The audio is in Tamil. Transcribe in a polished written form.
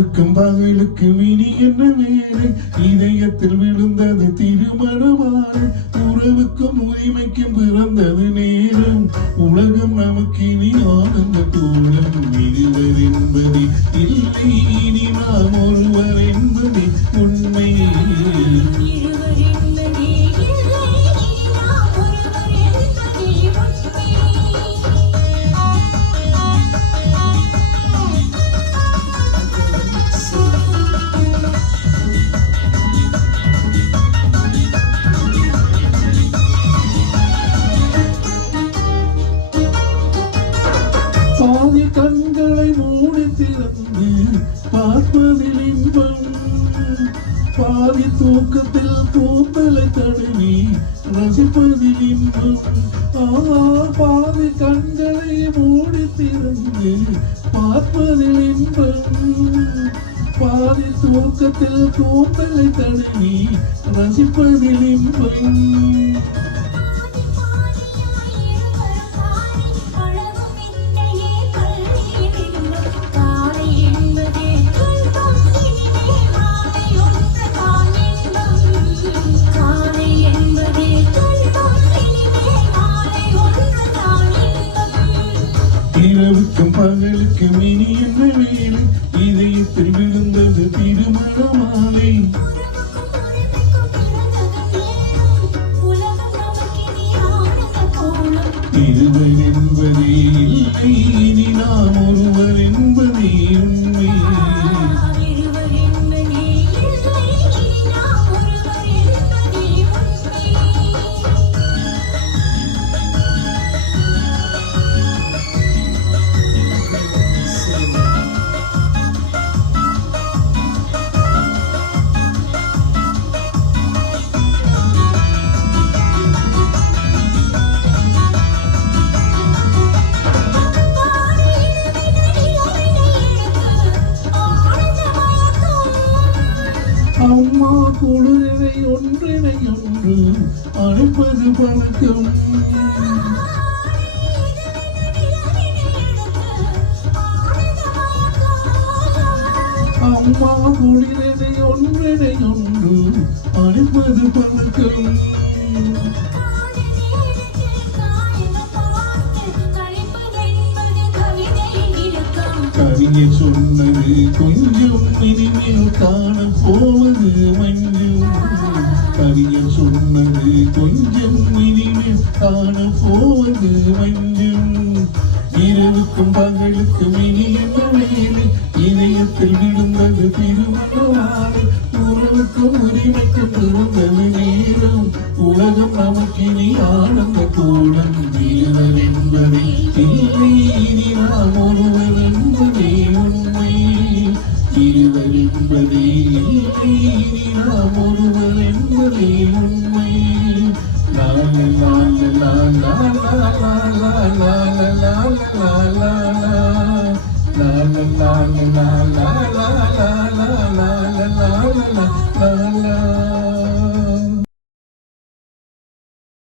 இரவுக்கும் பகலுக்கும் இனி என்ன வேலை இதயத்தில் விழுந்தது திருமணமாறு உறவுக்கும் உரிமைக்கும் பிறந்தது நேரம் உலகம் நமக்கு இனி ஆனந்த கூடம் இருவர் என்பது இல்லை இனி நாம் ஒருவர் என்பது உண்மை பாதி கண்களை மூடி திறந்து பார்ப்பதில் இன்பம் பாதி தூக்கத்தில் கூந்தலை தழுவி ரசிப்பதில் இன்பம் பாதி கண்களை மூடி திறந்து பார்ப்பதில் இன்பம் பாதி தூக்கத்தில் கூந்தலை தழுவி ரசிப்பதில் இன்பம் இரவுக்கும் பகலுக்கும் இனி என்ன வேலை இதயத்தில் விழுந்தது திருமணமாலை இருவர் என்பதே இல்லை இனி நாம் ஒருவர் என்பதே உண்மை அம்மா குளிரை ஒன்றினை ஒன்று அழைப்பது பழக்கம் அம்மா குளிரை ஒன்றினை ஒன்று அழைப்பது பழக்கம் கவிஞர் சொன்னது கொஞ்சம் இனிமேல் காண போவது மஞ்சும் கவிஞர் சொன்னது கொஞ்சம் இனிமேல் காண போவது மஞ்சும் இரவுக்கும் பகலுக்கும் இனி என்ன வேலை இதயத்தில் விழுந்தது திருமணமாலை உறவுக்கும் உரிமைக்கும் பிறந்தது நேரம் உலகம் நமக்கு இனி ஆனந்த கூடம் வீரர் என்பதை இல்லை இனி நாம் ஒருவர் என்பதே உண்மை இருவர் என்பதே இல்லை இனி நாம் ஒருவர் என்பதே உண்மை la la la la